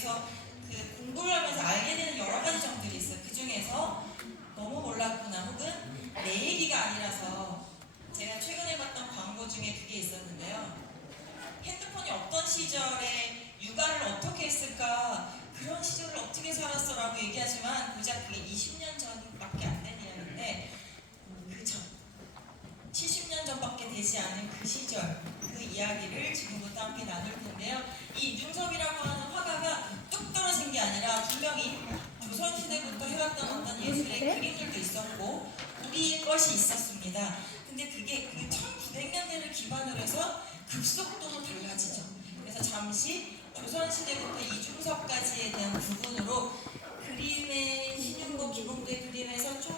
대해서 그 공부를 하면서 알게 되는 여러 가지 점들이 있어요. 그 중에서 너무 몰랐구나 혹은 내 얘기가 아니라서 제가 최근에 봤던 광고 중에 그게 있었는데요. 핸드폰이 없던 시절에 육아를 어떻게 했을까, 그런 시절을 어떻게 살았어 라고 얘기하지만 고작 그게 20년 전밖에 안 된 이야기인데, 그전 70년 전밖에 되지 않은 그 시절, 그 이야기를 지금부터 함께 나눌 텐데요. 이 이중섭이라고 하는 화가가 뚝 떨어진 게 아니라 분명히 조선시대부터 해왔던 어떤 예술의 그림들도 있었고 우리의 것이 있었습니다. 근데 그게 그 1900년대를 기반으로 해서 급속도로 달라지죠. 그래서 잠시 조선시대부터 이중섭까지에 대한 부분으로 그림의 신윤복 기봉도의 그림에서 쭉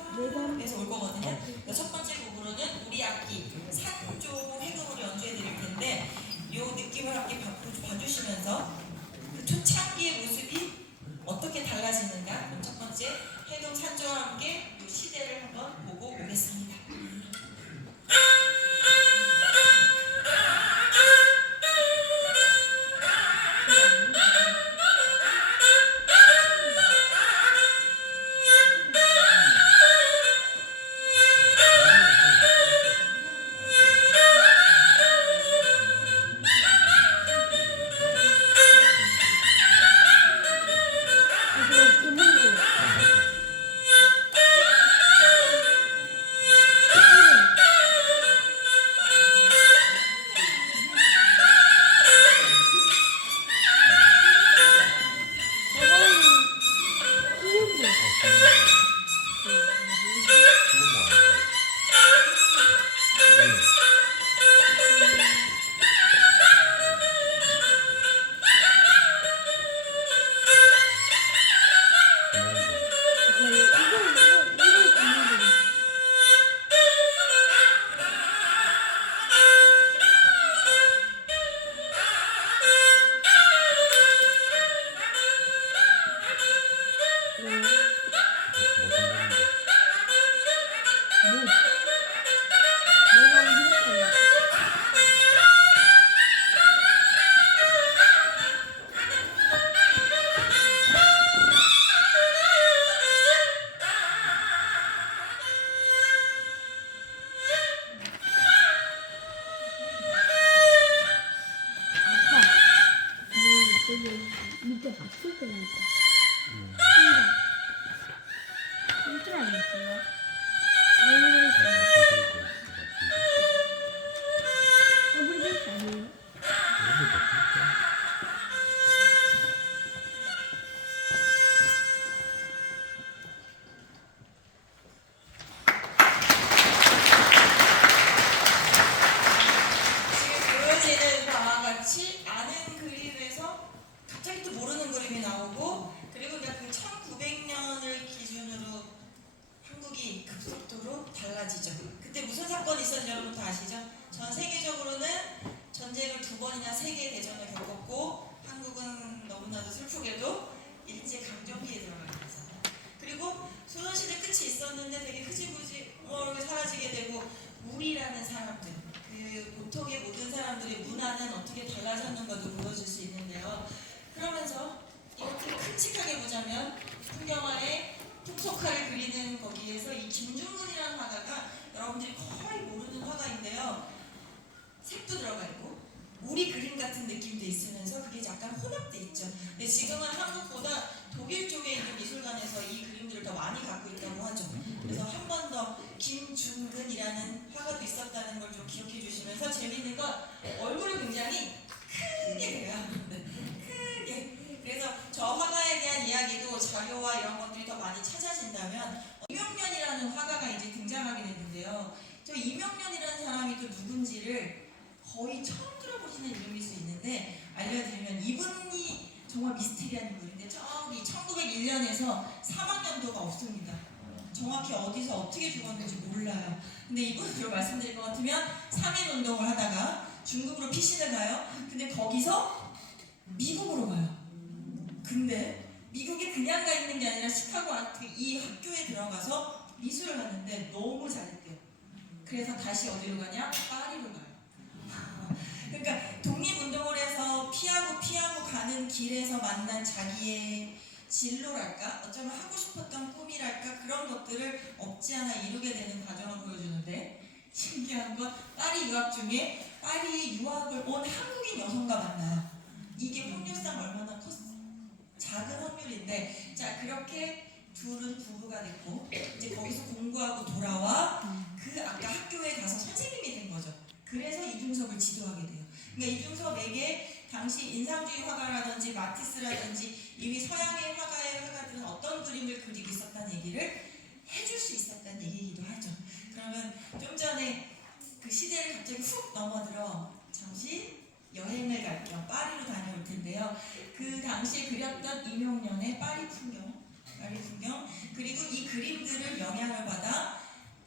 해서 올 거거든요. 첫 번째 곡으로는 우리 악기 산조 해금으로 연주해 드릴 텐데 이 느낌을 함께 봐주시면서 그 초창기의 모습이 어떻게 달라지는가, 그럼 첫 번째 해금 산조와 함께 이 시대를 한번 보고 오겠습니다. 밑에 박수 때문이다. 힘줄 알겠어요? 더블베이스 아니에요? 지금 보여지는 바와 같이 아는 그림에서 갑자기 또 모르는 그림이 나오고, 그리고 그 1900년을 기준으로 한국이 급속도로 달라지죠. 그때 무슨 사건이 있었는지 여러분 다 아시죠? 전 세계적으로는 전쟁을 2번이나 세계대전을 겪었고, 한국은 너무나도 슬프게도 일제강점기에 들어가게 됐습니다. 그리고 조선시대 끝이 있었는데 되게 흐지부지 사라지게 되고, 우리라는 사람들, 그 보통의 모든 사람들의 문화는 어떻게 달라졌는가도 보여줄 수 있는데요. 그러면서 이렇게 큼직하게 보자면 풍경화에 풍속화를 그리는 거기에서 이 김중근이라는 화가가 여러분들이 거의 모르는 화가인데요. 색도 들어가 있고 우리 그림 같은 느낌도 있으면서 그게 약간 혼합돼 있죠. 근데 지금은 한국보다 독일 쪽에 있는 미술관에서 이 그림들을 더 많이 갖고 있다고 하죠. 그래서 한 번 더 김중근이라는 화가도 있었다는 걸 좀 기억해 주시면서, 재미있는 건 얼굴이 굉장히 크게 돼요. 크게. 그래서 저 화가에 대한 이야기도 자료와 이런 것들이 더 많이 찾아진다면, 이명련이라는 화가가 이제 등장하게 됐는데요. 저 이명련이라는 사람이 또 누군지를 거의 처음 들어보시는 이름일 수 있는데, 알려드리면 이분이 정말 미스테리한 인물인데, 저기 1901년에서 사망연도가 없습니다. 정확히 어디서 어떻게 죽었는지 몰라요. 근데 이분으로 말씀드릴 것 같으면 3.1운동을 하다가 중국으로 피신을 가요. 근데 거기서 미국으로 가요. 근데 미국에 그냥 가 있는 게 아니라 시카고 아트 이 학교에 들어가서 미술을 하는데 너무 잘했대요. 그래서 다시 어디로 가냐? 파리로 가요. 그러니까 독립운동을 해서 피하고 가는 길에서 만난 자기의 진로랄까, 어쩌면 하고 싶었던 꿈이랄까, 그런 것들을 없지 않아 이루게 되는 과정을 보여주는데, 신기한 건 파리 유학 중에 파리 유학을 온 한국인 여성과 만나요. 이게 확률상 얼마나 작은 확률인데, 자, 그렇게 둘은 부부가 됐고, 이제 거기서 공부하고 돌아와 그 아까 학교에 가서 선생님이 된 거죠. 그래서 이중섭을 지도하게 돼요. 그러니까 이중섭에게 당시 인상주의 화가라든지 마티스라든지 이미 서양의 화가들은 어떤 그림을 그리고 있었다는 얘기를 해줄 수 있었다는 얘기이기도 하죠. 그러면 좀 전에 그 시대를 갑자기 훅 넘어들어 잠시 여행을 갈 겸 파리로 다녀올 텐데요. 그 당시에 그렸던 이명년의 파리 풍경, 그리고 이 그림들을 영향을 받아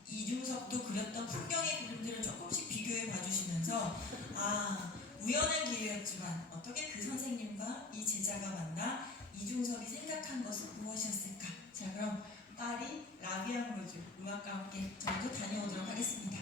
이중섭도 그렸던 풍경의 그림들을 조금씩 비교해 봐주시면서 아, 우연한 기회였지만 어떻게 그 선생님과 이 제자가 만나 이중섭이 생각한 것은 무엇이었을까? 자, 그럼 파리 라비앙로즈 음악과 함께 저희도 다녀오도록 하겠습니다.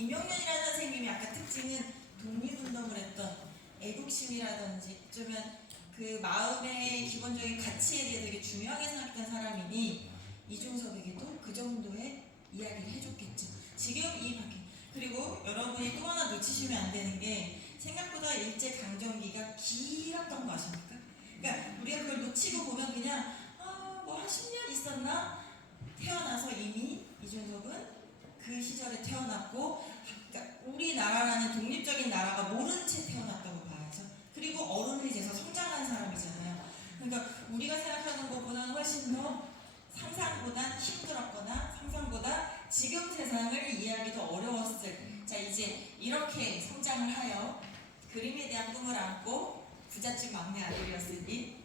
임용윤이라는 선생님이 아까 특징은 독립운동을 했던 애국심이라든지 어쩌면 그 마음의 기본적인 가치에 대해 되게 중요하게 생각했던 사람이니 이중섭에게도 그 정도의 이야기를 해줬겠죠. 지금 이 밖에 그리고 여러분이 또 하나 놓치시면 안 되는 게 생각보다 일제강점기가 길었던 거 아십니까? 그러니까 우리가 그걸 놓치고 보면 그냥 뭐 한 10년 있었나? 태어나서 이미 이준석은 그 시절에 태어났고, 그러니까 우리나라라는 독립적인 나라가 모른 채 태어났다고 봐야죠. 그리고 어른이 돼서 성장한 사람이잖아요. 그러니까 우리가 생각하는 것보다는 훨씬 더 상상보다 힘들었거나 상상보다 지금 세상을 이해하기 더 어려웠을, 자 이제 이렇게 성장을 하여 그림에 대한 꿈을 안고 부잣집 막내 아들이었으니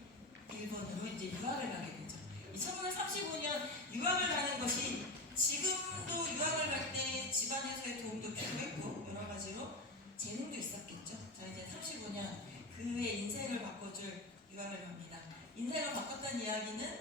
일본으로 이제 유학을 가게 되죠. 1935년 유학을 가는 것이, 지금도 유학을 갈 때 집안에서의 도움도 필요했고 여러 가지로 재능도 있었겠죠. 자 이제 35년 그의 인생을 바꿔줄 유학을 갑니다. 인생을 바꿨던 이야기는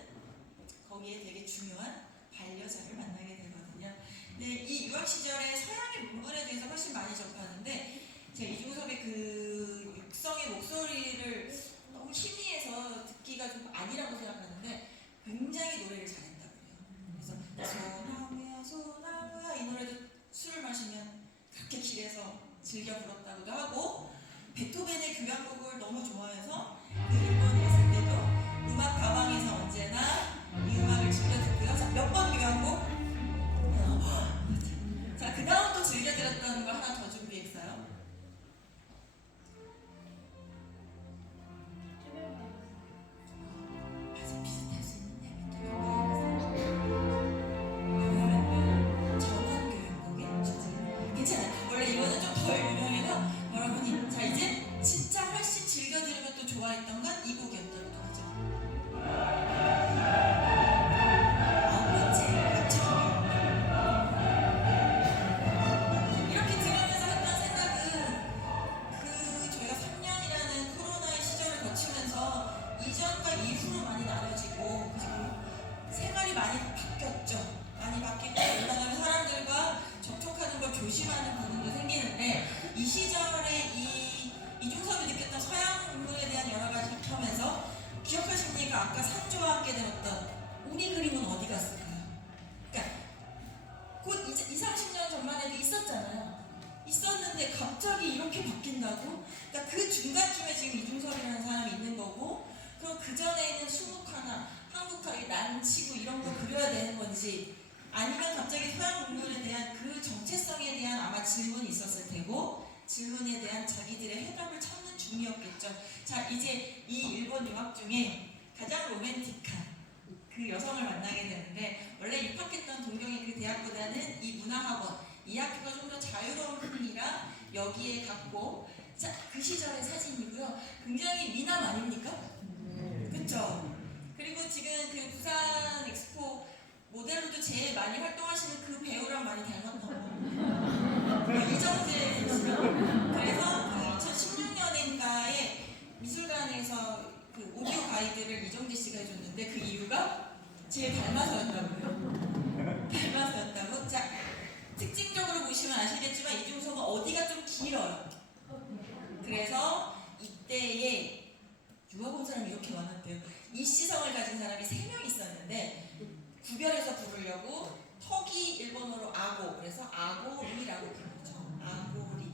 거기에 되게 중요한 반려자를 만나게 되거든요. 근데 이 유학 시절에 서양의 문물에 대해서 훨씬 많이 접하는데, 제가 이중섭의 그 육성의 목소리를 너무 희미해서 듣기가 좀 아니라고 생각하는데 굉장히 노래를 잘했다고 해요. 그래서 소나무야 소나무야 이 노래도 술을 마시면 그렇게 길에서 즐겨 불렀다고도 하고, 베토벤의 교향곡을 너무 좋아해서 그 일본에 있을 때도 음악 가방에서 언제나 이 음악을 즐겨 듣고요. 자, 몇 번 교향곡? 자, 그 다음 또 즐겨 들었던 걸 하나 더 준비했어요. 아주 비슷할 수 있는데 전원 교향곡의 주제. 괜찮아요. 원래 이거는 좀 덜 유명해서 여러분이, 자 이제 진짜 훨씬 즐겨 들으면 또 좋아했던 건 이 곡이었다고 하죠. 아홉 번째 구청. 이렇게 들으면서 했던 생각은, 그 저희가 3년이라는 코로나의 시절을 거치면서 이전과 이후로 많이 나눠지고 지금 생활이 많이 바뀌었죠. 많이 바뀌고 웬만하면 사람들과 접촉하는 걸 조심하는 부분도 생기는데, 이 시절에 이중섭이 느꼈던 서양 문물에 대한 여러 가지를 보면서 기억하십니까? 아까 상조와 함께 들었던 우리 그림은 어디 갔을까요? 그러니까 곧 20-30년 전만 해도 있었잖아요. 있었는데 갑자기 이렇게 바뀐다고? 그러니까 그 중간쯤에 지금 이중섭이라는 사람이 있는 거고, 그럼 그 전에 있는 수묵화나 한국화의 난치고 이런 거 그려야 되는 건지, 아니면 갑자기 서양 문물에 대한 그 정체성에 대한 아마 질문이 있었을 테고, 질문에 대한 자기들의 해답을 찾는 중이었겠죠. 자 이제 이 일본 유학 중에 가장 로맨틱한 그 여성을 만나게 되는데, 원래 입학했던 동경의 그 대학보다는 이 문화학원, 이 학교가 좀 더 자유로운 분위기라 여기에 갔고, 자 그 시절의 사진이고요. 굉장히 미남 아닙니까? 그쵸? 그리고 지금 그 부산 엑스포 모델로도 제일 많이 활동하시는 그 배우랑 많이 닮았다고. 이정재 씨랑. 그래서 그 2016년인가에 미술관에서 그 오디오 가이드를 이정재 씨가 해줬는데, 그 이유가 제일 닮아서였다고요. 닮아서였다고? 자, 특징적으로 보시면 아시겠지만 이중섭은 어디가 좀 길어요. 그래서 이때에 유학 온 사람이 이렇게 많았대요. 이 시성을 가진 사람이 3명 있었는데, 구별해서 부르려고 턱이 일본어로 아고, 그래서 아고리라고 부르죠. 아고리.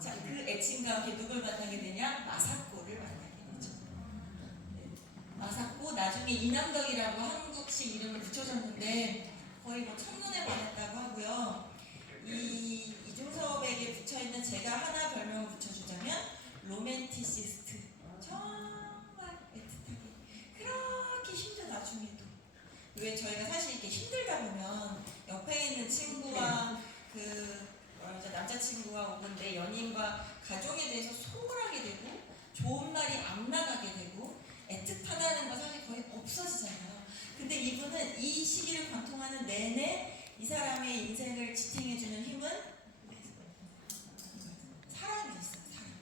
자, 그 애칭과 함께 누굴 만나게 되냐? 마사코를 만나게 되죠. 네. 마사코, 나중에 이남덕이라고 한국식 이름을 붙여줬는데 거의 뭐 첫눈에 반했다고 하고요. 이 이중섭에게 붙여있는, 제가 하나 별명을 붙여주자면 로맨티시스트. 정말 애틋하게 그렇게 힘든 와중에도, 왜 저희가 사실 이렇게 힘들다 보면 옆에 있는 친구와 그 남자친구와 혹은 내 연인과 가족에 대해서 소홀하게 되고 좋은 말이 안 나가게 되고 애틋하다는 거 사실 거의 없어지잖아요. 근데 이분은 이 시기를 관통하는 내내 이 사람의 인생을 지탱해주는 힘은 사랑이었어요. 사랑.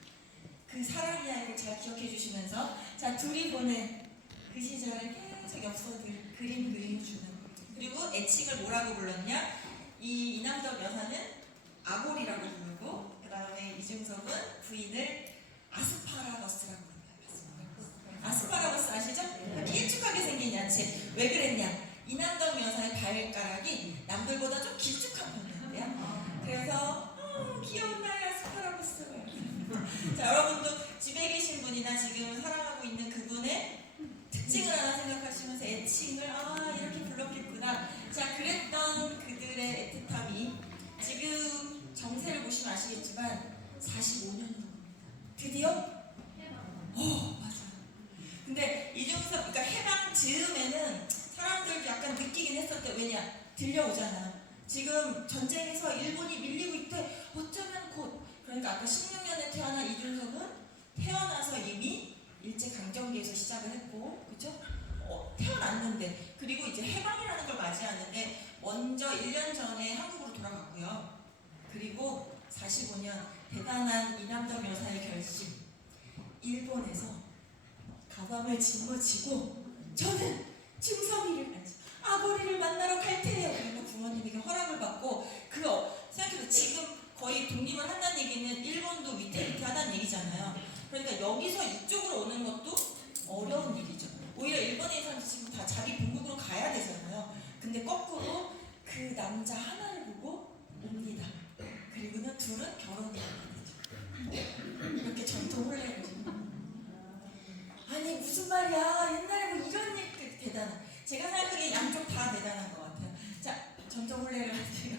그 사랑 이야기를 잘 기억해 주시면서, 자 둘이 보낸 그 시절에 계속 엽서들 그림 그려주는, 그리고 애칭을 뭐라고 불렀냐? 이 이남덕 여사는 아골이라고 부르고, 그 다음에 이중섭은 부인을 아스파라거스라고 불러요. 아스파라거스 아시죠? 길쭉하게 생긴 야채. 왜 그랬냐? 이남덕 여사의 발가락이 남들보다 좀 길쭉한 편이었대요. 그래서 귀여운 나의 아스파라거스. 자, 여러분도 집에 계신 분이나 지금 사랑하고 있는 그분의 특징을 하나 생각하시면서 애칭을 이렇게 불렀겠구나. 자, 그랬던 그들의 애틋함이 지금 정세를 보시면 아시겠지만 45년으로 갑니다. 드디어? 맞아요. 근데 이중섭, 그러니까 해방 즈음에는 사람들도 약간 느끼긴 했었대. 왜냐? 들려오잖아. 지금 전쟁에서 일본이 밀리고 있대. 어쩌면 곧. 그러니까 아까 16년에 태어난 이준석은 태어나서 이미 일제강점기에서 시작을 했고, 그죠? 태어났는데, 그리고 이제 해방이라는 걸 맞이하는데, 먼저 1년 전에 한국으로 돌아갔고요. 그리고 45년 대단한 이남정 여사의 결심. 일본에서 가방을 짊어지고, 저는 중성이를, 아버리를 만나러 갈 테예요. 그리고 부모님에게 허락을 받고, 생각해보세요. 지금 거의 독립을 한다는 얘기는 일본도 위태위태하다는 얘기잖아요. 그러니까 여기서 이쪽으로 오는 것도 어려운 일이죠. 오히려 일본에 있는 사람들 지금 다 자기 본국으로 가야 되잖아요. 근데 거꾸로 그 남자 하나를 보고 옵니다. 그리고는 둘은 결혼을 하게 되죠. 이렇게 전통을 해요. 아니 무슨 말이야. 옛날에 뭐 이런 일들 대단한. 제가 생각하기에 양쪽 다 대단한 것 같아요. 자, 전통 혼례를 하세요.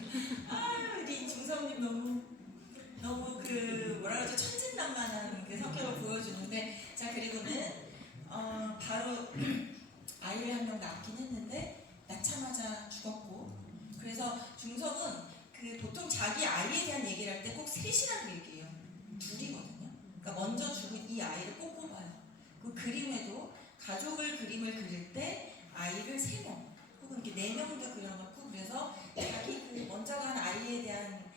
우리 중성님 너무 뭐라 그러죠? 천진난만한 그 성격을 보여주는데, 자, 그리고는 바로 아이를 한 명 낳긴 했는데 낳자마자 죽었고, 그래서 중성은 보통 자기 아이에 대한 얘기를 할 때 꼭 셋이라고 얘기해요. 둘이거든요. 그러니까 먼저 죽은 이 아이를 꼭 꼽아요. 그 그림에도 가족을 그림을 그릴 때 아이를 3명 혹은 이렇게 4명도 그려놓고, 그래서 자기 먼저 간 아이에 대한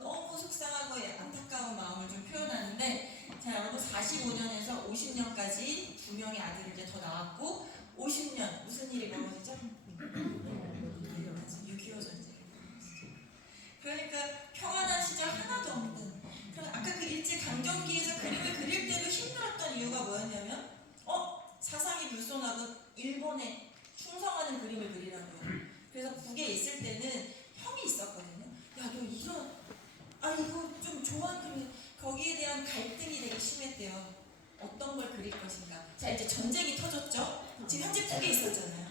너무 속상하고 안타까운 마음을 좀 표현하는데, 자, 여러분 45년에서 50년까지 2명의 아들을 이제 더 낳았고, 50년 무슨 일이 벌어지죠? 6.25 전쟁. 그러니까 평안한 시절 하나도 없는. 그럼 아까 그 일제 강점기에서 그림을 그릴 때도 힘들었던 이유가 뭐였냐면, 사상이 불손하고 일본에 충성하는 그림을 그리라고요. 그래서 북에 있을 때는 형이 있었거든요. 야, 너 이거 좀 좋아하는 그림. 거기에 대한 갈등이 되게 심했대요. 어떤 걸 그릴 것인가. 자, 이제 전쟁이 터졌죠. 지금 현재 북에 있었잖아요.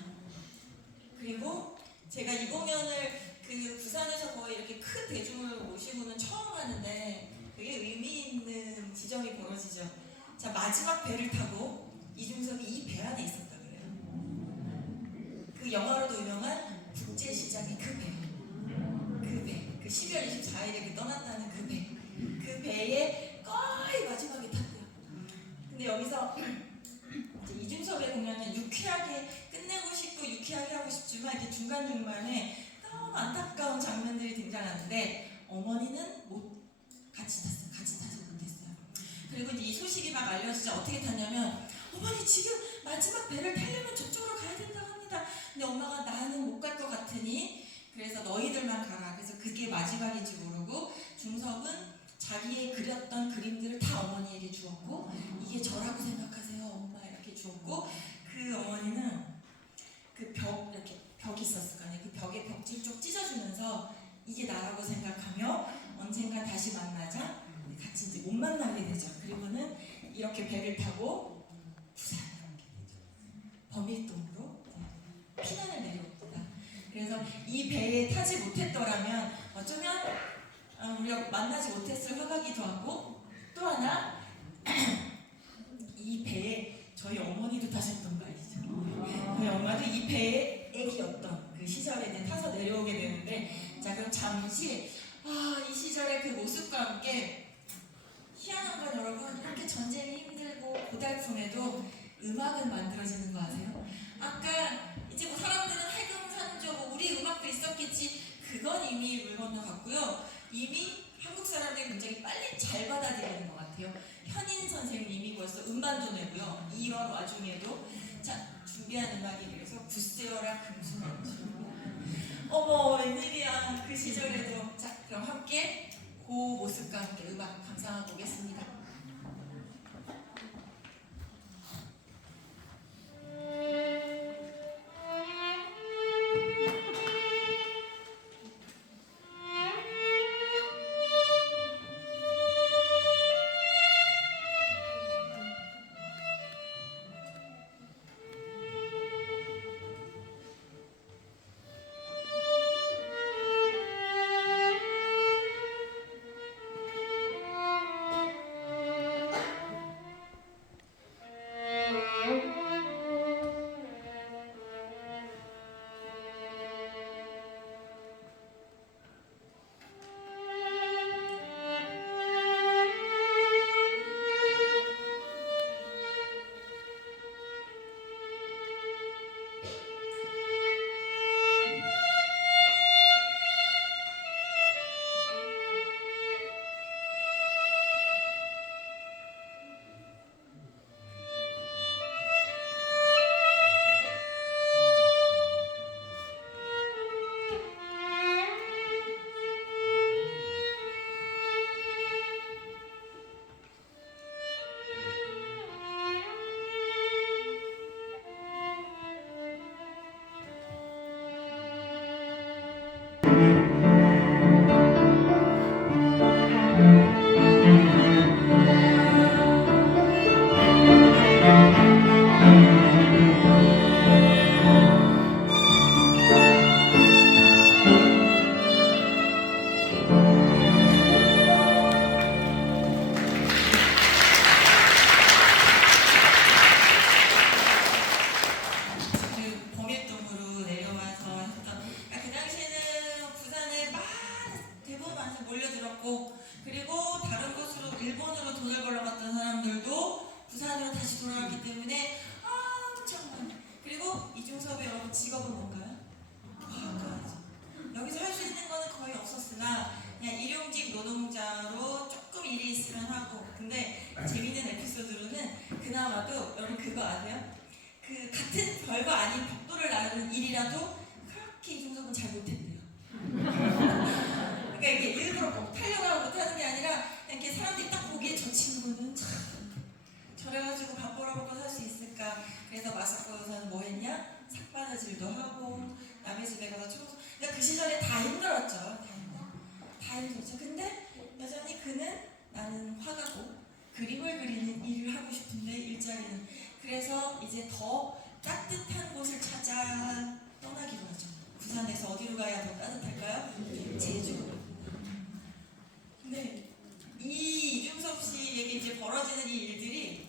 그리고 제가 이 공연을 부산에서 거의 이렇게 큰 대중을 모시고는 처음 하는데 되게 의미 있는 지점이 벌어지죠. 자, 마지막 배를 타고 이중섭이 이 배 안에 있었다 그래요. 그 영화로도 유명한 국제시장의 그 배. 12월 24일에 떠난다는 그 배. 그 배에 거의 마지막에 탔대요. 근데 여기서 이제 이중섭의 공연은 유쾌하게 끝내고 싶고 유쾌하게 하고 싶지만 이렇게 중간중간에 너무 안타까운 장면들이 등장하는데, 어머니는 같이 타지 못했어요. 그리고 이제 이 소식이 막 알려지자 어떻게 탔냐면, 어머니 지금 마지막 배를 타려면 저쪽으로 가야 된다고 합니다. 근데 엄마가 나는 못 갈 것 같으니 그래서 너희들만 가라. 그래서 그게 마지막인지 모르고 중섭은 자기의 그렸던 그림들을 다 어머니에게 주었고, 이게 저라고 생각하세요 엄마 이렇게 주었고, 그 어머니는 이렇게 벽이 있었을 거 아니에요. 그 벽에 벽지 쪽 찢어주면서 이게 나라고 생각하며 언젠가 다시 만나자. 같이 이제 못 만나게 되죠. 그리고는 이렇게 배를 타고 부산에 오게 되죠. 범일동으로 피난을 내려옵니다. 그래서 이 배에 타지 못했더라면 어쩌면 우리가 만나지 못했을 화가기도 하고, 또 하나 이 배에 저희 어머니도 타셨던 거 아시죠? 저희 엄마도 이 배에 애기였던 그 시절에 타서 내려오게 되는데, 자, 그럼 잠시 이 시절의 그 모습과 함께 희한한 건 여러분, 이렇게 전쟁이 힘들고 고달픔에도 음악은 만들어지는 거 아세요? 아까 이제 뭐 사람들은 해금산조 우리 음악도 있었겠지, 그건 이미 물 건너갔고요. 이미 한국 사람들이 굉장히 빨리 잘 받아들이는 것 같아요. 현인 선생님이 벌써 음반도 내고요. 이런 와중에도 자, 준비한 음악이 그래서 부스여라 금수만주. 어머 웬일이야. 그 시절에도. 자, 그럼 함께 그 모습과 함께 음악 감상하고 오겠습니다. 왔고, 그리고 다른 곳으로 일본으로 돈을 벌러 갔던 사람들도 부산으로 다시 돌아왔기 때문에 정말. 그리고 이중섭의 여러분 직업은 뭔가요? 화가죠. 여기서 할 수 있는 거는 거의 없었으나 그냥 일용직 노동자로 조금 일이 있으면 하고, 근데 재미있는 에피소드로는 그나마도 여러분 그거 아세요? 그 같은 별거 아닌 벽돌을 나르는 일이라도 그렇게 이중섭은 잘 못했대요. 그러니까 이게 일부러 못하려고 못하는 게 아니라 그냥 이렇게 사람들이 딱 보기에 저 친구는 참 저래가지고 밥 벌어먹고 살 수 있을까. 그래서 마사코에서는 뭐 했냐? 삭바느질도 하고 남의 집에 가서 청소. 그러니까 그 시절에 다 힘들었죠. 다 힘들었죠. 근데 여전히 그는 나는 화가고 그림을 그리는 일을 하고 싶은데 일자리는. 그래서 이제 더 따뜻한 곳을 찾아 떠나기로 하죠. 부산에서 어디로 가야 더 따뜻할까요? 제주. 근데 이 이중섭 씨에게 이제 벌어지는 이 일들이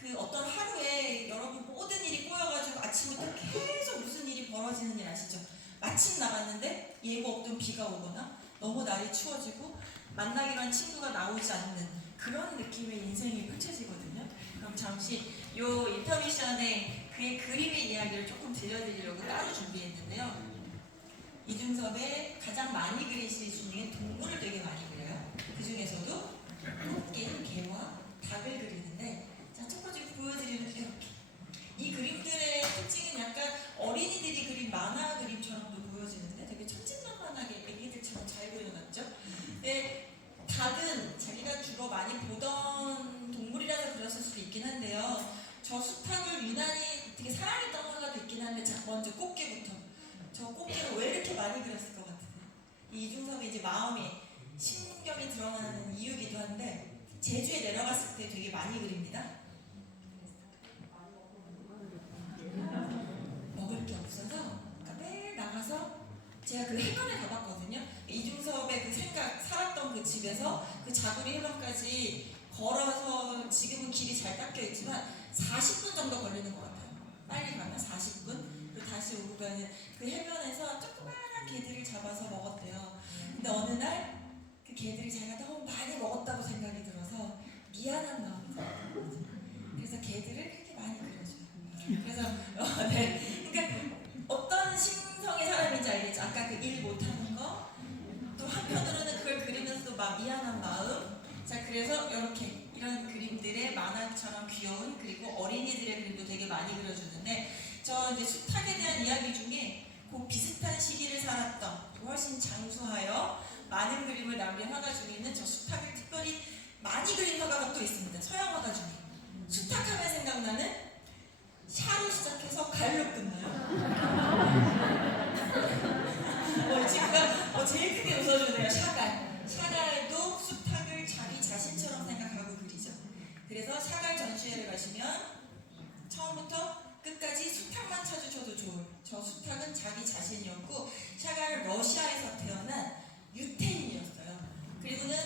그 어떤 하루에 여러분 모든 일이 꼬여가지고 아침부터 계속 무슨 일이 벌어지는 일 아시죠? 마침 나갔는데 예고 없던 비가 오거나 너무 날이 추워지고 만나기로 한 친구가 나오지 않는 그런 느낌의 인생이 펼쳐지거든요. 그럼 잠시 요 인터미션에 그의 그림의 이야기를 조금 들려드리려고 따로 준비했는데요. 이중섭의 가장 많이 그린 시리즈 중에 동물을 되게 많이 그려요. 그 중에서도 꽃게, 개와 닭을 그리는데, 자, 첫 번째 보여드리는 이렇게. 이 그림들의 특징은 약간 어린이들이 그린 만화 그림처럼도 보여지는데 되게 천진난만하게 애기들처럼 잘 그려놨죠. 근데 닭은 자기가 주로 많이 보던 동물이라서 그렸을 수도 있긴 한데요. 저 수탉을 유난히 되게 사랑했던 화가도 있긴 한데, 자, 먼저 꽃게부터. 저 꽃게를 왜 이렇게 많이 그렸을 것 같으세요? 이 이중섭의 이제 마음이 신경이 드러나는 이유기도 한데, 제주에 내려갔을 때 되게 많이 그립니다. 먹을 게 없어서 그러니까 매일 나가서 제가 그 해변에 가봤거든요. 이중섭의 그 생각, 살았던 그 집에서 그 자구리 해변까지 걸어서 지금은 길이 잘 닦여 있지만 40분 정도 걸리는 것 같아요. 빨리 가면 40분. 그리고 다시 오고 가는 그 해변에서 조그마한 개들을 잡아서 먹었대요. 근데 어느 날 그 개들이 자기가 너무 많이 먹었다고 생각이 들어서 미안한 마음이 들어요. 그래서 개들을 그렇게 많이 그려줘요. 그래서 네, 그러니까 어떤 심성의 사람인지 알겠죠. 아까 그 일 못하는 거, 또 한편으로는 그걸 그리면서도 막 미안한 마음. 자, 그래서 이렇게 이런 그림들의 만화처럼 귀여운, 그리고 어린이들의 그림도 되게 많이 그려주는데, 저 이제 수탉에 대한 이야기 중에 그 비슷한 시기를 살았던, 훨씬 장수하여 많은 그림을 남긴 화가 중에는 저 수탉을 특별히 많이 그린 화가가 또 있습니다. 서양 화가 중에. 수탉하면 생각나는 샤로 시작해서 갈로 끝나요. 지금 제일 크게 웃어주네요. 샤갈. 샤갈도 수탉을 자기 자신처럼 생각하고 그리죠. 그래서 샤갈 전시회를 가시면 처음부터 끝까지 수탉만 찾으셔도 좋을. 저 수탉은 자기 자신이었고, 샤갈은 러시아에서 태어난 유태인이었어요. 그리고는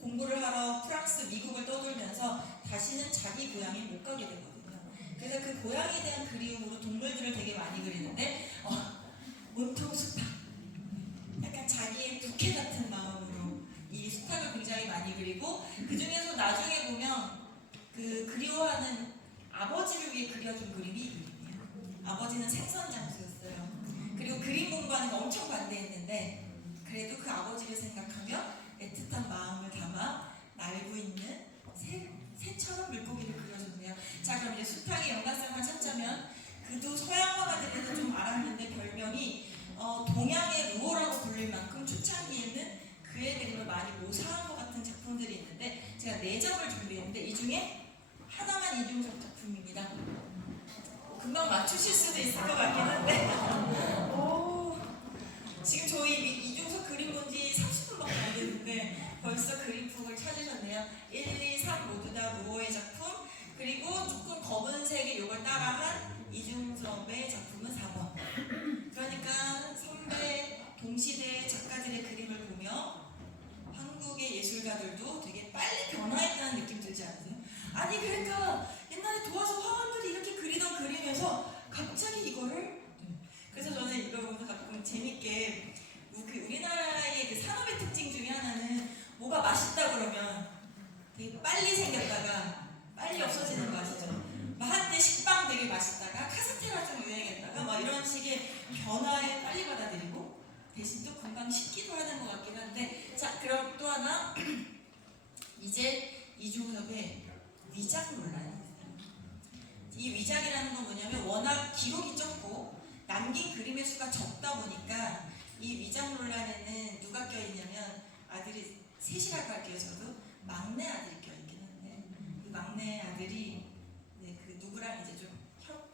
공부를 하러 프랑스, 미국을 떠돌면서 다시는 자기 고향에 못 가게 되거든요. 그래서 그 고향에 대한 그리움으로 동물들을 되게 많이 그리는데, 온통 수탉. 약간 자기의 부캐 같은 마음으로 이 수탉을 굉장히 많이 그리고, 그 중에서 나중에 보면 그 그리워하는 아버지를 위해 그려준 그림이 이 그림이에요. 아버지는 생선 장수였어요. 그리고 그림 공부하는 거 엄청 반대했는데, 그래도 그 아버지를 생각하며 애틋한 마음을 담아 날고 있는 새처럼 물고기를 그려줬네요. 자, 그럼 이제 수탉의 연관성을 찾자면, 그도 서양 화가들에서 좀 알았는데 별명이 동양의 루오라고 불릴 만큼 초창기에는 그의 그림을 많이 모사한 것 같은 작품들이 있는데, 제가 4점을 준비했는데 이 중에 하나만 이중섭 작품입니다. 금방 맞추실 수도 있을 것 같긴 한데 지금 저희 이중섭 그림 본 지 30분밖에 안 됐는데 벌써 그림북을 찾으셨네요. 1, 2, 3 모두 다 루오의 작품, 그리고 조금 검은색의 이걸 따라한 이중섭의 작품은 4번. 그러니까 선배 동시대 작가들의 그림을 보며 한국의 예술가들도 되게 빨리 변화했다는 느낌 들지 않으세요? 아니, 그러니까 옛날에 도와서 화원들이 이렇게 그리던 그림에서 갑자기 이거를. 그래서 저는 이걸 보면서 가끔 재밌게, 우리나라의 그 산업의 특징 중에 하나는 대신 또 금방 식기도 하는 것 같긴 한데, 자 그럼 또 하나 이제 이중섭의 위작 논란이 있어요. 이 위작이라는 건 뭐냐면 워낙 기록이 적고 남긴 그림의 수가 적다 보니까 이 위작 논란에는 누가 껴있냐면 아들이 셋이라고 할게요. 저도 막내 아들이 껴있긴 한데 이 막내 아들이 그 누구랑 이제 좀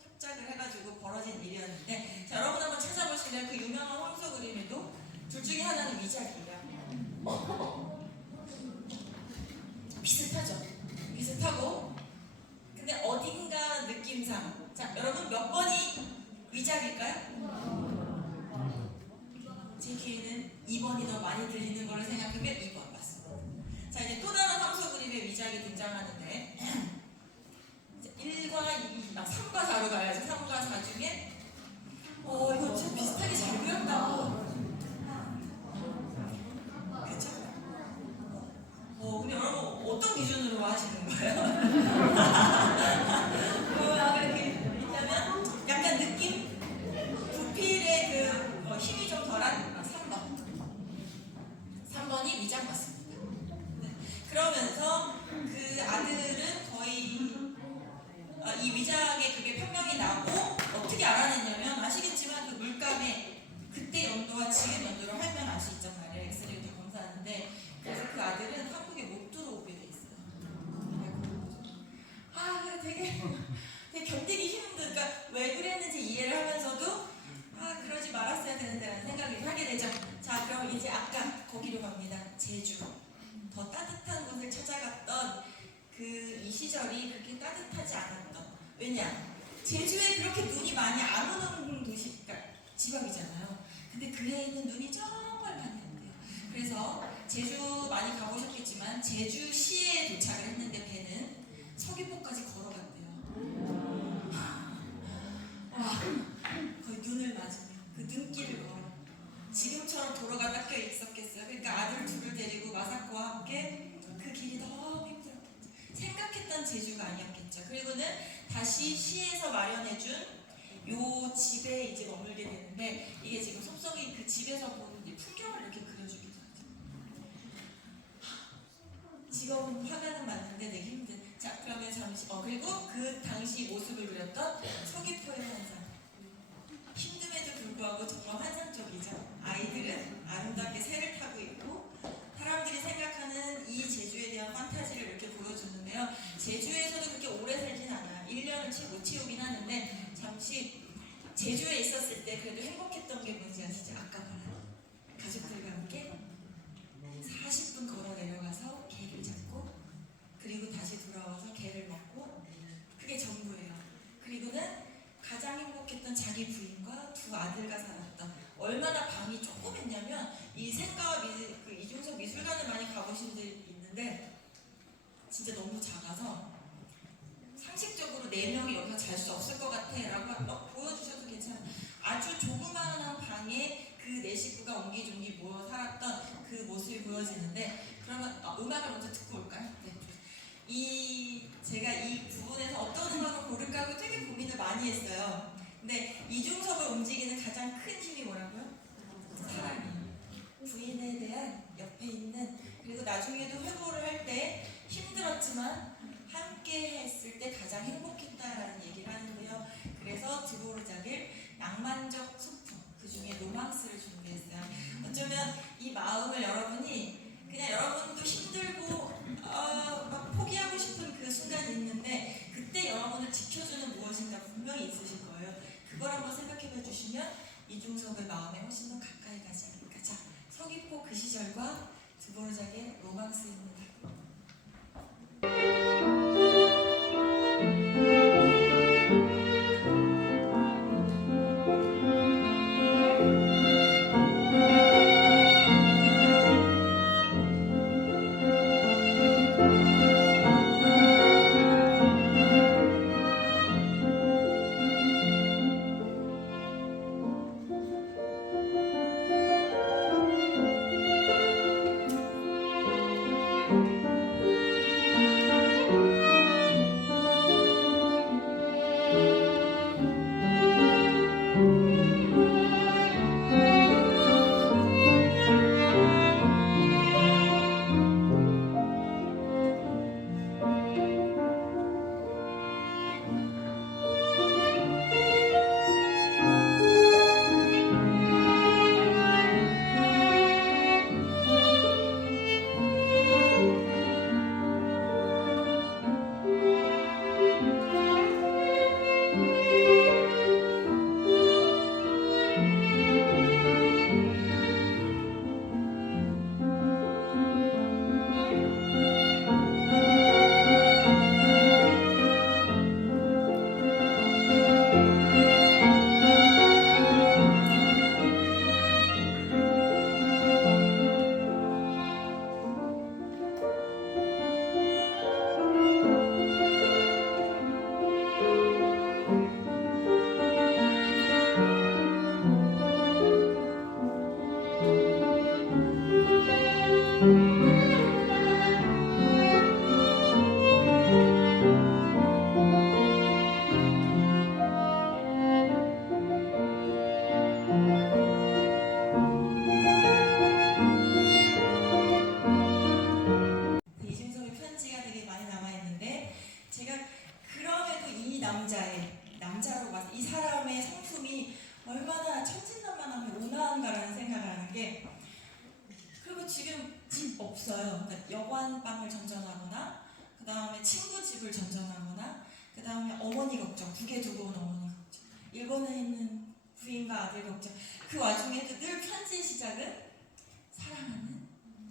협작을 해가지고 벌어진 일이었는데, 자 여러분 한번 찾아보시면 그 유명한 황소 그림에도 둘 중에 하나는 위작이에요. 비슷하죠? 비슷하고 근데 어딘가 느낌상, 자 여러분 몇 번이 위작일까요? 제 귀에는 2번이 더 많이 들리는 걸로 생각하면 2번 맞습니다. 자 이제 또 다른 황소 그림의 위작이 등장하는데 1과 2, 3과 4로 가야죠. 3과 4 중에 이거 진짜 비슷하게 잘 그렸다고. 그쵸? 근데 여러분 어떤 기준으로 하시는 거예요? 이렇게 있다면 약간 느낌? 부필의 그 힘이 좀 덜한 3번이 위장 맞습니다. 네. 그러면서 그 아들은 거의 이 위장에 그게 편명이 나고 어떻게 알아냈냐면 아시겠지만 그 물감에 그때 연도와 지금 연도를 하면 알 수 있단 말이에요. 엑스레이로 다 검사하는데, 그래서 그 아들은 한국에 못 들어오게 돼 있어요. 되게 견디기 힘든, 그러니까 왜 그랬는지 이해를 하면서도 그러지 말았어야 되는데라는 생각을 하게 되죠. 자 그럼 이제 아까 거기로 갑니다. 제주. 더 따뜻한 곳을 찾아갔던 이 시절이 그렇게 따뜻하지 않았던. 왜냐? 제주에 그렇게 눈이 많이 안 오는 도시, 그러니까 지방이잖아요. 근데 그 해에는 눈이 정말 많이 온대요. 그래서 제주 많이 가보셨겠지만 제주시에 도착을 했는데 배는 서귀포까지 걸어갔대요. 와, 거의 눈을 맞으며 그 눈길을 걸어. 지금처럼 도로가 닦여 있었겠어요. 그러니까 아들 둘을 데리고 마사코와 함께 그 길이 너무 힘들었겠죠. 생각했던 제주가 아니었겠죠. 그리고는 다시 시에서 마련해준 요 집에 이제 머물게 되는데, 이게 지금 섭성이 그 집에서 보는 풍경을 이렇게 그려주기도 하죠. 직업은 화가는 맞는데 되게 힘든. 자 그러면 잠시 그리고 그 당시 모습을 그렸던 서귀포의 환상. 힘듦에도 불구하고 정말 환상적이죠. 아이들은 아름답게 새를 타고 있고 사람들이 생각하는 이 제주에 대한 판타지를 이렇게 보여주는데요. 제주에서도 그렇게 오래 살진 않아요. 1년을 채 못 채우긴 하는데, 잠시 제주에 있었을 때 그래도 행복했던 게 뭔지 아시죠? 아까 말한 가족들과 함께 40분 걸어 내려가서 개를 잡고 그리고 다시 돌아와서 개를 먹고, 그게 전부예요. 그리고는 가장 행복했던 자기 부인과 두 아들과 살았던. 얼마나 방이 조그맸냐면 이 생가와 그 이중섭 미술관을 많이 가보신 분 있는데 진짜 너무 작아서 상식적으로 4명이 여기서 잘 수 없을 것 같아 라고 보여주셔도 괜찮아요. 아주 조그마한 방에 그 4식구가 옹기종기 모여 살았던 그 모습이 보여지는데, 그러면 음악을 먼저 듣고 올까요? 네. 제가 이 부분에서 어떤 음악을 고를까 하고 되게 고민을 많이 했어요. 근데 이중섭을 움직이는 가장 큰 힘이 뭐라고요? 사랑이에요. 부인에 대한 옆에 있는, 그리고 나중에도 회고를 할 때 힘들었지만 함께 했을 때 가장 행복했다라는 얘기를 하는데요. 그래서 드보르자기를 낭만적 소품, 그 중에 로망스를 준비했어요. 어쩌면 이 마음을 여러분이 그냥 여러분도 힘들고 막 포기하고 싶은 그 순간이 있는데, 그때 여러분을 지켜주는 무엇인가 분명히 있으실 거예요. 그걸 한번 생각해 봐 주시면 이중섭의 마음에 훨씬 더 가까이 가지 않을까. 자, 서귀포 그 시절과 드보르자기의 로망스입니다. 사람가라는 생각을 하는 게, 그리고 지금 집 없어요. 그러니까 여관방을 전전하거나, 그 다음에 친구 집을 전전하거나, 그 다음에 어머니 걱정, 북에 두고 온 어머니 걱정, 일본에 있는 부인과 아들 걱정. 그 와중에도 늘 편지의 시작은 사랑하는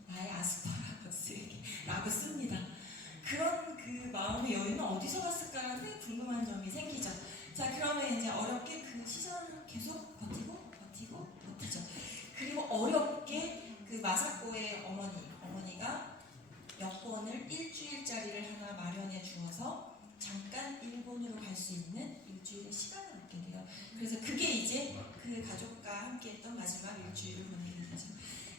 나의 아스파라거스에게 라고 씁니다. 그런 그 마음의 여유는 어디서 갔을까라는 궁금한 점이 생기죠. 자, 그러면 이제 어렵게 그 시절을 계속 버티죠. 그리고 어렵게 그 마사코의 어머니가 여권을 일주일짜리를 하나 마련해 주어서 잠깐 일본으로 갈 수 있는 일주일의 시간을 얻게 돼요. 그래서 그게 이제 그 가족과 함께했던 마지막 일주일을 보내게 되죠.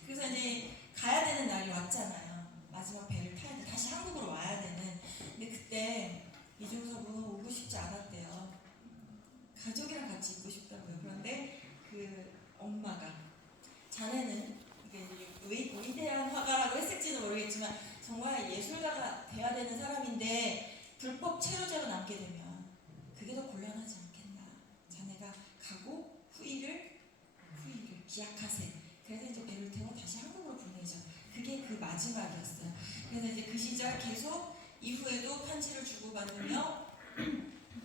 그래서 이제 가야 되는 날이 왔잖아요. 마지막 배를 타야 돼. 다시 한국으로 와야 되는. 근데 그때 이중섭은 오고 싶지 않았대요. 가족이랑 같이 있고 싶다고요. 그런데 그 엄마가, 자네는 위대한 화가라고 했을지는 모르겠지만 정말 예술가가 돼야 되는 사람인데 불법 체류자로 남게 되면 그게 더 곤란하지 않겠나. 자네가 가고 후일을 기약하세. 그래서 이제 배를 태워 다시 한국으로 보내죠. 그게 그 마지막이었어요. 그래서 이제 그 시절 계속 이후에도 편지를 주고받으며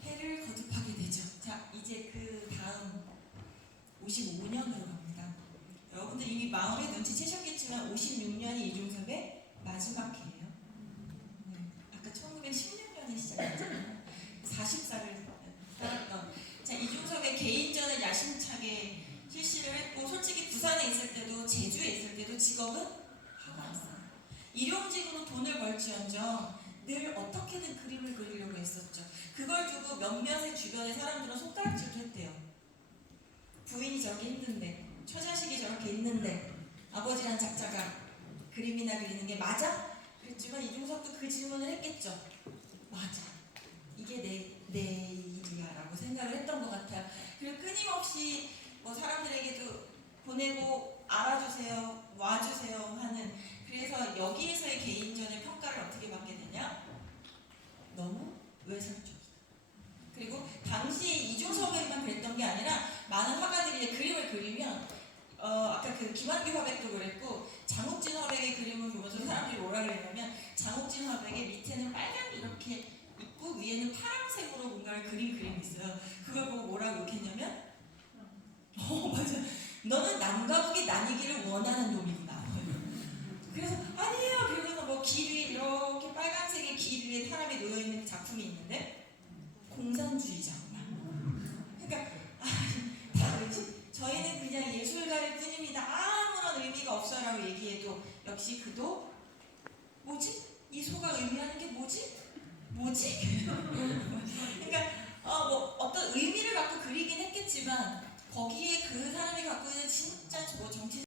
해를 거듭하게 되죠. 자, 이제 그 다음 55년으로 갑니다. 여러분들 이미 마음에 눈치채셨겠지만 56년이 이중섭의 마지막 해예요. 아까 1916년에 시작했잖아요. 40살을 살았던. 자, 이중섭의 개인전을 야심차게 실시를 했고, 솔직히 부산에 있을 때도 제주에 있을 때도 직업은 화가였어요. 일용직으로 돈을 벌지언정 늘 어떻게든 그림을 그리려고 했었죠. 그걸 두고 몇몇의 주변의 사람들은 손가락질도 했대요. 부인이 저렇게 힘든데, 처자식이 저렇게 있는데 아버지란 작자가 그림이나 그리는 게 맞아? 그랬지만 이중섭도 그 질문을 했겠죠. 맞아. 이게 내 일이야 라고 생각을 했던 것 같아요. 그리고 끊임없이 뭐 사람들에게도 보내고 알아주세요, 와주세요 하는. 그래서 여기에서의 개인전의 평가를 어떻게 받게 되냐? 너무 외설적이다. 그리고 당시에 이중섭에만 그랬던 게 아니라 많은 화가들이 그림을 그리면 아까 그 김한규 화백도 그랬고, 장욱진 화백의 그림을 보면서 사람들이 뭐라 그랬냐면, 장욱진 화백의 밑에는 빨간 이렇게 있고 위에는 파란색으로 뭔가를 그림이 있어요. 그걸 보고 뭐라고 욕했냐면, 맞아, 너는 남과 북이 나뉘기를 원하는 놈이구나. 그래서 아니에요. 그러면서 뭐 길 위에 이렇게 빨간색의 길 위에 사람이 놓여있는 작품이 있는데 공산주의자구나. 그러니까 다 저희는 그냥 예술가일 뿐입니다. 아무런 의미가 없어라고 얘기해도 역시 그도 뭐지? 이 소가 의미하는 게 뭐지? 그러니까 뭐 어떤 의미를 갖고 그리긴 했겠지만 거기에 그 사람이 갖고 있는 진짜 뭐 정치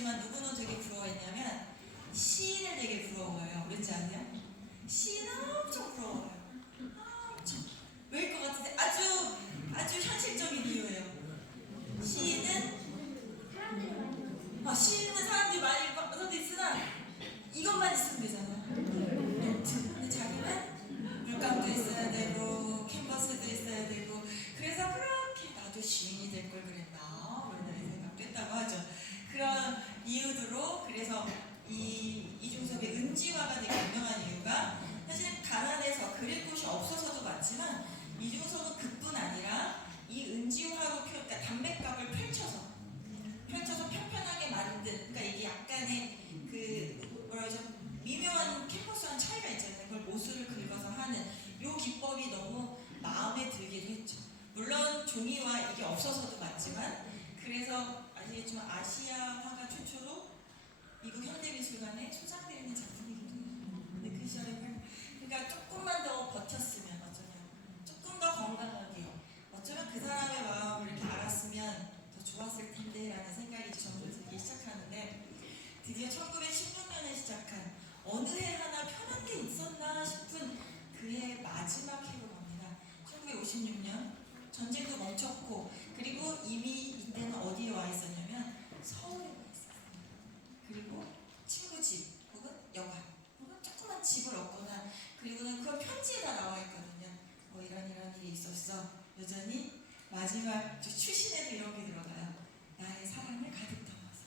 아니지만 누구는 되게 부러워했냐면 시인을 되게 부러워해요. 왠지 아세요? 시인은 엄청 부러워요. 엄청. 왜일 것 같은데 아주 현실적인 이유예요. 시인은 시인은 사람들이 많이 써도 있으나 이것만 있으면 되잖아요. 노트. 근데 자기는 물감도 있어야 되고 캔버스도 있어야 되고 그래서 그렇게 나도 시인이 될 걸 그랬나 그런 생각도 했다고 하죠. 그런 이유로 그래서 이 이중섭의 은지화가 되게 유명한 이유가 사실 가난해서 그릴 곳이 없어서도 맞지만 이중섭은 그뿐 아니라 이 은지화로 그러니까 담백각을 펼쳐서 편편하게 만든 그러니까 이게 약간의 그 뭐라 그러죠 미묘한 캔버스랑 차이가 있잖아요. 그걸 모수를 긁어서 하는 요 기법이 너무 마음에 들기도 했죠. 물론 종이와 이게 없어서도 맞지만 그래서 아시겠지만 아시아 화가 최초로 미국 현대미술관에 소장되어 있는 작품이기도 해요. 근데 그 시절에 그러니까 조금만 더 버텼으면 조금 더 건강하게 어쩌면 그 사람의 마음을 이렇게 알았으면 더 좋았을 텐데라는 생각이 점점 들기 시작하는데 드디어 1916년에 시작한 어느 해 하나 편한 게 있었나 싶은 그해 마지막 해로 갑니다. 1956년 전쟁도 멈췄고 그리고 이미 이때는 어디에 와 있었냐면 서울에 와 있었어요. 그리고 친구 집 혹은 여관 혹은 조그만 집을 얻거나 그리고는 그 편지에다 나와 있거든요. 뭐 이런 일이 있었어. 여전히 마지막 추신에도 이런 게 들어가요. 나의 사랑을 가득 담아서.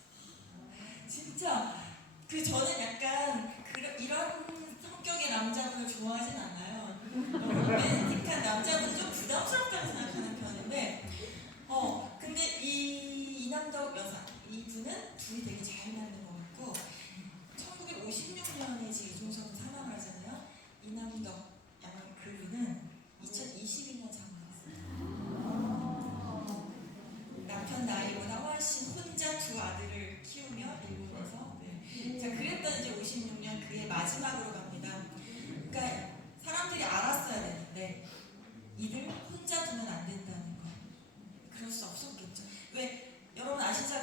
진짜 저는 약간 이런 성격의 남자분을 좋아하진 않아요. 로맨틱한 남자분은 좀 부담스럽다고 생각하는 편인데 근데 이 이남덕 여사 이분은 둘이 되게 잘 맞는 것 같고 1956년에 이제 이중섭은 사망을 하잖아요. 이남덕 양은 그분은 2022년 사망했어요. 남편 나이보다 훨씬 혼자 두 아들을 키우며 일본에서 자 그랬던 이제 56년 그의 마지막으로 갑니다. 그러니까 사람들이 알았어야 되는데 이들 혼자 두면 안 된다는 거. 그럴 수 없었겠죠. 왜 여러분 아시죠?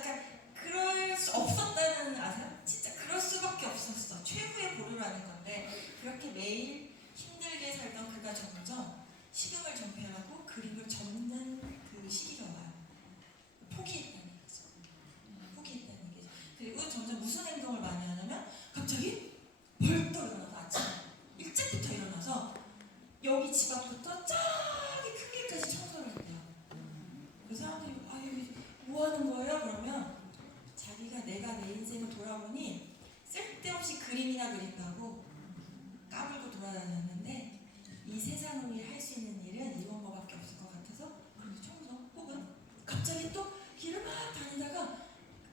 그럴 수 없었다는 아세요? 진짜 그럴 수밖에 없었어. 최후의 보루라는 건데 그렇게 매일 힘들게 살던 그가 점점 식음을 전폐하고 그림을 접는 그 시기가 와요. 포기했다는 얘기죠. 포기했다는 얘기죠. 그리고 점점 무슨 행동을 많이 하냐면 갑자기 벌떡 일어나서 아침에 일찍부터 일어나서 여기 집 앞부터 저기 큰 길까지 청소를 했대요. 그 사람들이 여기 뭐 하는 거예요? 그러면 자기가 내가 내 인생을 돌아보니 쓸데없이 그림이나 그린다고 까불고 돌아다녔는데 이 세상을 위해 할 수 있는 일은 이런 거밖에 없을 것 같아서 그래서 청소 혹은 갑자기 또 길을 막 다니다가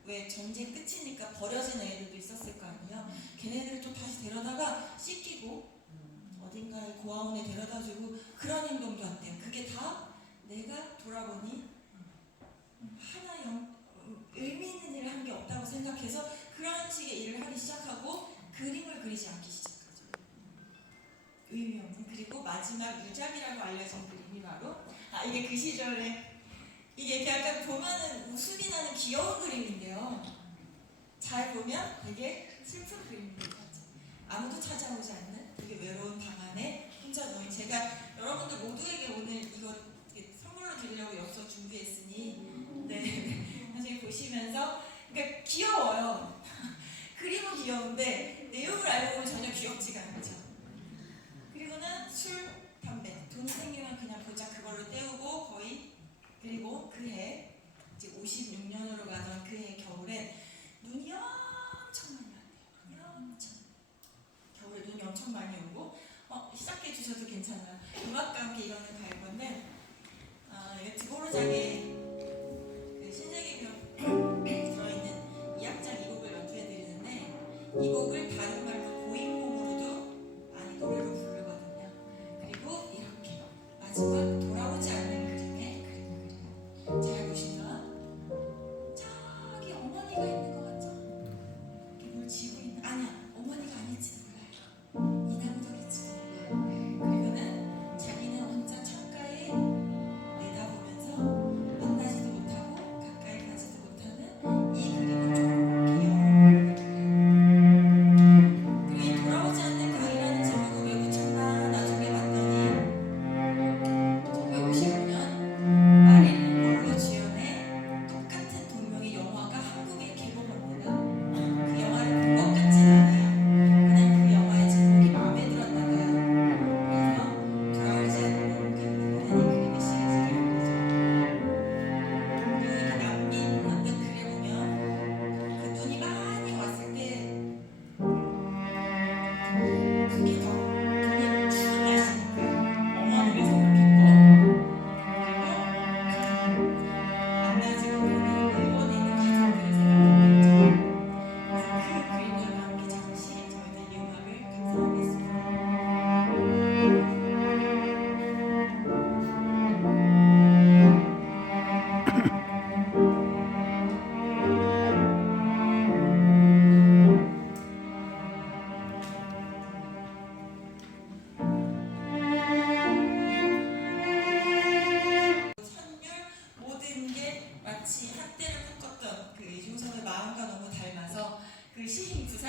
왜 전쟁 끝이니까 버려진 애들도 있었을 거 아니에요. 걔네들을 또 다시 데려다가 씻기고 어딘가에 고아원에 데려다주고 그런 행동도 한대요. 그게 다 내가 돌아보니 하나 의미 있는 일을 한 게 없다고 생각해서 그런 식의 일을 하기 시작하고 그림을 그리지 않기 시작하죠. 의미 없는. 그리고 마지막 유작이라고 알려진 그림이 바로 이게 그 시절에 이게 약간 보면은 웃음이 나는 귀여운 그림인데요. 잘 보면 되게 슬픈 그림인 것 같죠. 아무도 찾아오지 않는 되게 외로운 방 안에 혼자 놓인 제가 여러분들 모두에게 오늘 이거 선물로 드리려고 엽서 준비했으니 네 나중에 보시면서 그러니까 귀여워요. 그림은 귀여운데 내용을 알고 보면 전혀 귀엽지가 않죠. 그리고는 술, 담배, 돈 생기면 그냥 고작 그걸로 때우고 거의 그리고 그해 이제 56년으로 가던 그해 겨울에 눈이 엄청 많이 왔대요. 겨울에 눈이 엄청 많이 오고 시작해 주셔도 괜찮아요. 음악과 함께 이거는 갈 건데 드보르작의 그 신세계병 들어있는 2악장 이 곡을 연주해 드리는데 이 곡을 다른 말로 고잉홈으로도 많이 노래로 부르거든요. 그리고 이렇게 마지막 돌아오지 않는 그림의 그림을 그려요. 잘 보시면 저기 어머니가 있는 것 같죠? 이렇게 뭘 지고 있는 아니야 어머니가 아닐지도 몰라요. 이남덕일지도 몰라요. 그리고는 자기는 혼자 창가에 내다보면서 만나지도 못하고 가까이 가지도 못하는 이 그림을 조금 볼게요.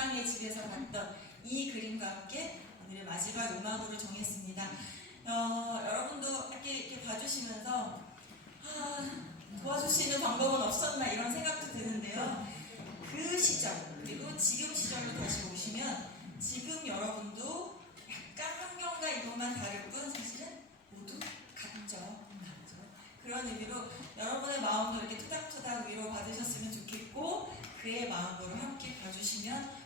사랑의 집에서 봤던 이 그림과 함께 오늘의 마지막 음악으로 정했습니다. 여러분도 이렇게 봐주시면서 도와줄 수 있는 방법은 없었나 이런 생각도 드는데요. 그 시절 그리고 지금 시절로 다시 보시면 지금 여러분도 약간 환경과 이것만 다를 뿐 사실은 모두 같죠. 그런 의미로 여러분의 마음도 이렇게 토닥토닥 위로 받으셨으면 좋겠고 그의 마음으로 함께 봐주시면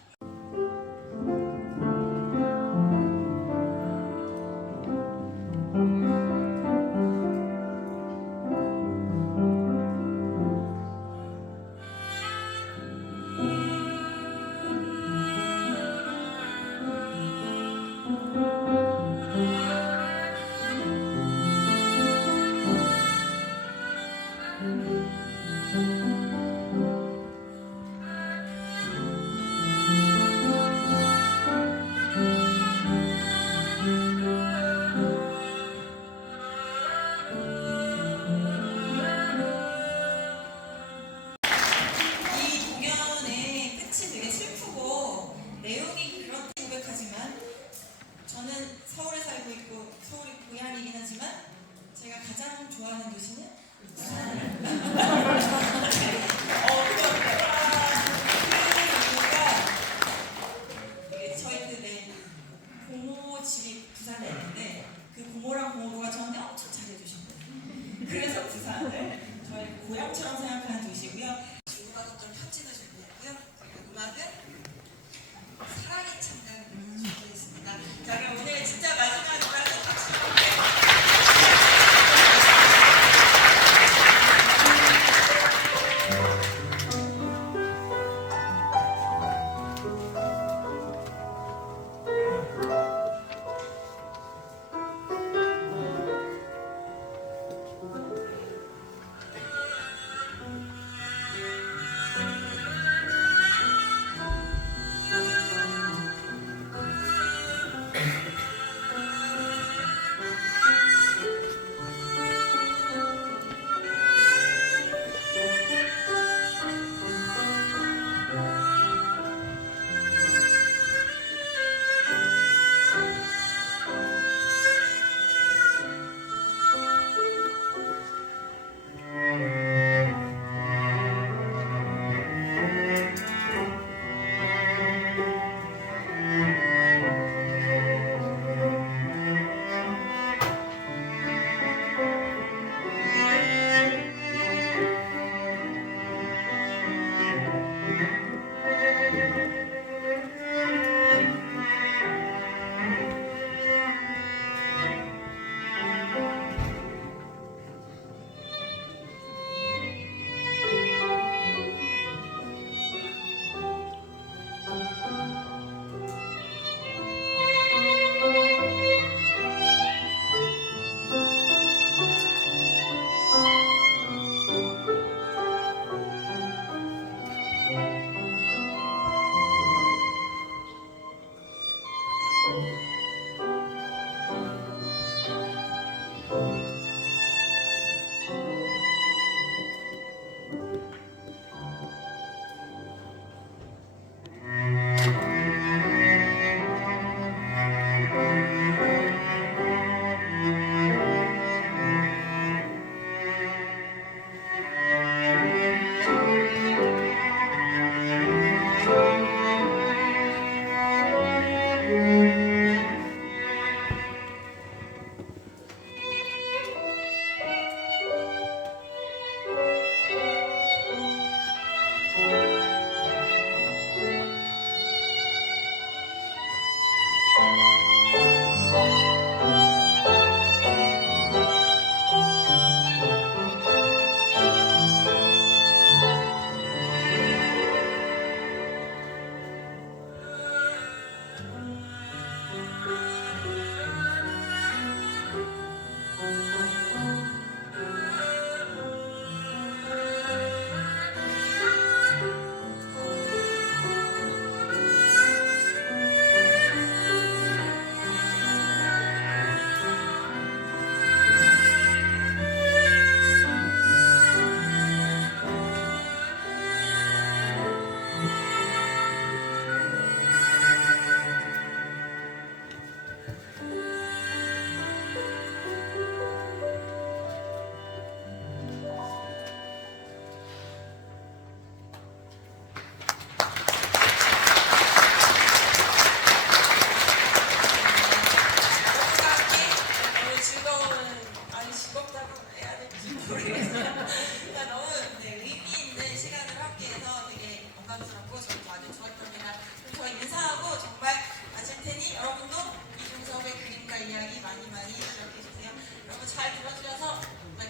너무 잘 들어주셔서 네,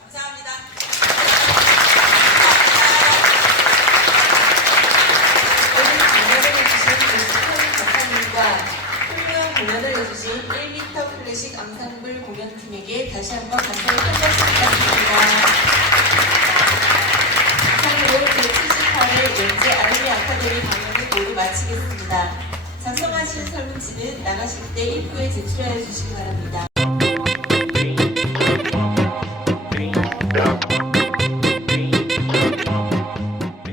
감사합니다. 오늘 공연을 해주신 오스탄 작가님과 훌륭한 공연을 해주신 1m 클래식 앙상블 공연팀에게 다시 한번 감사의 큰 박수 부탁드립니다. 이상으로 제78회 연재 아르미 아카데미 강연을 모두 마치겠습니다. 작성하신 설문지는 나가실 때 1부에 제출하여 주시기 바랍니다.